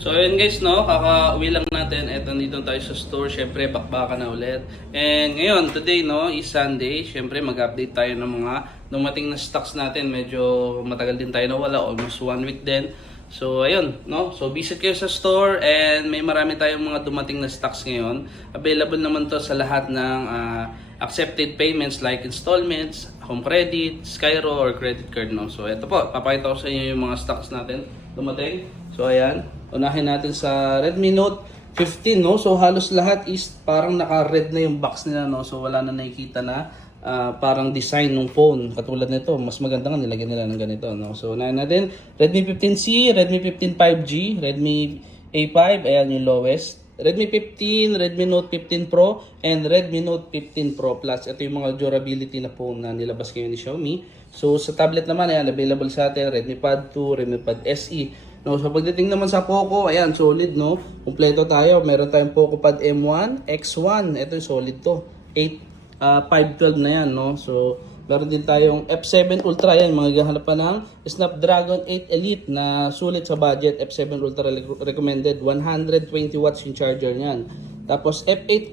So ayun guys, no, kakauwi lang natin. Eto, dito tayo sa store. Syempre bakbaka na ulit. And ngayon, today, no, is Sunday. Syempre mag-update tayo ng mga dumating na stocks natin. Medyo matagal din tayo nawala, almost 1 week din. So ayun, no. So visit kayo sa store and may marami tayong mga dumating na stocks ngayon. Available naman to sa lahat ng accepted payments like installments, home credit, Skyro or credit card, no. So ito po, papakita ko sa inyo yung mga stocks natin dumating. So ayan, unahin natin sa Redmi Note 15, no. So halos lahat is parang naka-red na yung box nila, no. So wala na nakikita na parang design ng phone. Katulad nito, mas maganda nga nilagyan nila ng ganito, no. So unahin natin Redmi 15C, Redmi 15 5G, Redmi A5, ayan yung lowest. Redmi 15, Redmi Note 15 Pro, and Redmi Note 15 Pro Plus. Ito yung mga durability na phone na nilabas ngayon ni Xiaomi. So sa tablet naman, ayan, available sa atin, Redmi Pad 2, Redmi Pad SE. No, so pagdating naman sa Poco, ayan, solid, no. Kumpleto tayo. Meron tayong Poco Pad M1, X1. Ito yung solid to. 512 na yan, no. So meron din tayong F7 Ultra, yan, mga gahanap pa ng Snapdragon 8 Elite na sulit sa budget. F7 Ultra recommended, 120 watts yung charger niyan. Tapos F8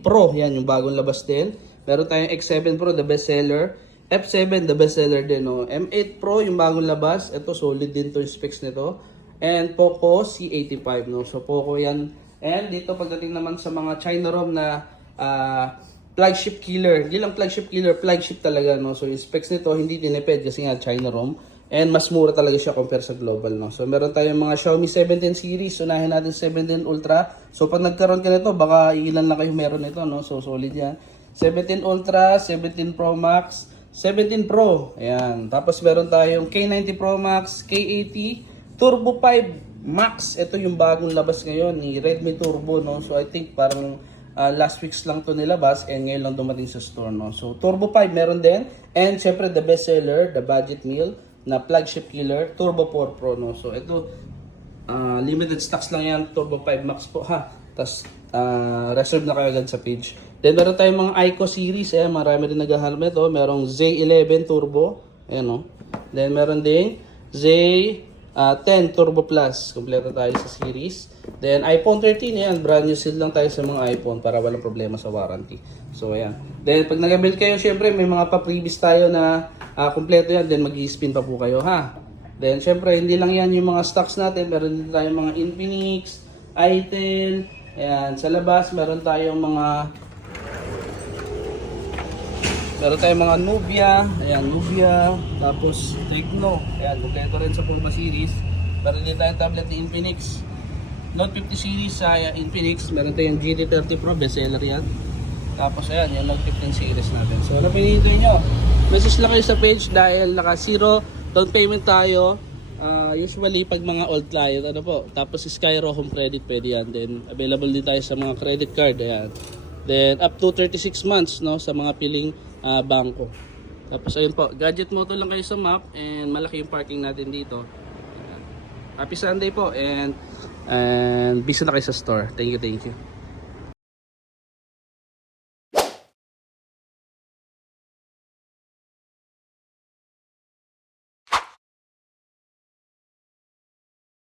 Pro, yan yung bagong labas din. Meron tayong X7 Pro, the best seller. F7, the best seller din, no. M8 Pro, yung bagong labas. Ito, solid din to yung specs nito. And Poco C85, no. So Poco yan. And dito pagdating naman sa mga China ROM na flagship killer. Hindi lang flagship killer, flagship talaga, no. So yung specs nito hindi tinipid kasi nga China ROM, and mas mura talaga siya compare sa global, no. So meron tayong mga Xiaomi 17 series. Unahin natin 17 Ultra. So pag nagkaroon ka nito, baka ilan lang kayo meron nito, no. So solid yan. 17 Ultra, 17 Pro Max, 17 Pro. Ayan. Tapos meron tayong K90 Pro Max, K80 Turbo 5 Max. Ito yung bagong labas ngayon ni Redmi Turbo, no. So I think parang last weeks lang to nilabas and ngayon lang dumating sa store, no. So Turbo 5 meron din, and syempre the best seller, the budget meal na flagship killer, Turbo 4 Pro, no. So ito limited stocks lang yan, Turbo 5 Max po, ha. Tapos reserve na kayo agad sa page. Then meron tayong mga Ico series, marami din naghahanap nito. Merong Z11 Turbo, ayan, no. Then meron ding Z10 Turbo Plus, kompleto tayo sa series. Then iPhone 13, ayan, brand new seal lang tayo sa mga iPhone para walang problema sa warranty. So ayan. Then pag nag-build kayo, syempre may mga pa-previous tayo na kompleto yan, then mag-i-spin pa po kayo, ha. Then syempre hindi lang yan yung mga stocks natin, meron din tayong mga Infinix, Itel, ayan, sa labas meron tayong mga Nubia, ayan, Nubia, tapos Tecno, ayan, kompleto rin sa Pulma series. Meron din tayong tablet ni Infinix, Note 50 series sa Infinix. Meron tayong GT30 Pro, bestseller yan. Tapos ayan, yung Note 15 series natin. So ano pinihintay nyo? Message lang kayo sa page dahil naka 0 down payment tayo. Usually pag mga old client, ano po. Tapos Skyro home credit, pwede yan. Then available din tayo sa mga credit card, ayan. Then up to 36 months, no, sa mga piling bangko. Tapos ayun po, gadget moto lang kayo sa map, and malaki yung parking natin dito. Happy Sunday po, and busy na kayo sa store. Thank you, thank you.